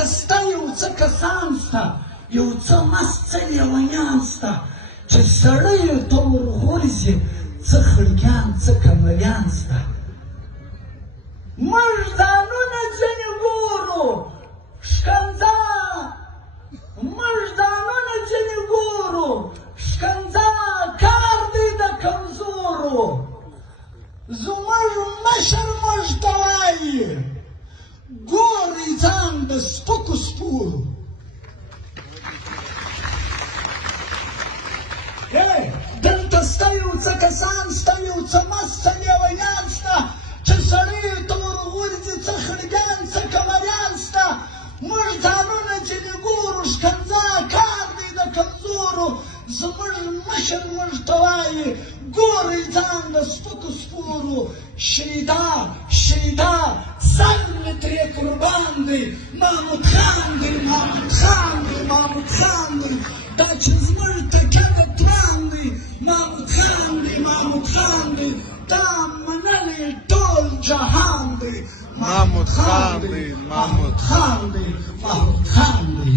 دلته سته یو څه کسان سته، یو څه مست څه لیونیان سته چې سړیو ته ورغورځي، څه خړګیان څه کمریان سته. موږ ځانونه ځینې ګورو ښکنځا، موږ ځانونه ځینې ګورو ښکنځا کار دی د کمزورو. زموږ مشر موږ ته وایي ګورئ ځان د سپکو سپورو. دلته سته یو څه کسان سته، یو څه مست څه لیونیان سته چې سړیو ته ورغورځي، څه خړګیان څه کمریان سته. موږ ځانونه ځینې ګورو ښکنځا کار دی د کمزورو. زموږ مشر موږ ته وایي ګورئ ځان د سپکو سپورو. شیدا شیدا سر مې ترې قربان دی، محمود خان دی محمود خان دی محمود خان دی، دا چې زموږ تکیه د تران دی محمود خان دی محمود خان دی، دا منلی ټول جهان دی محمود خان دی محمود خان دی محمود خان دی.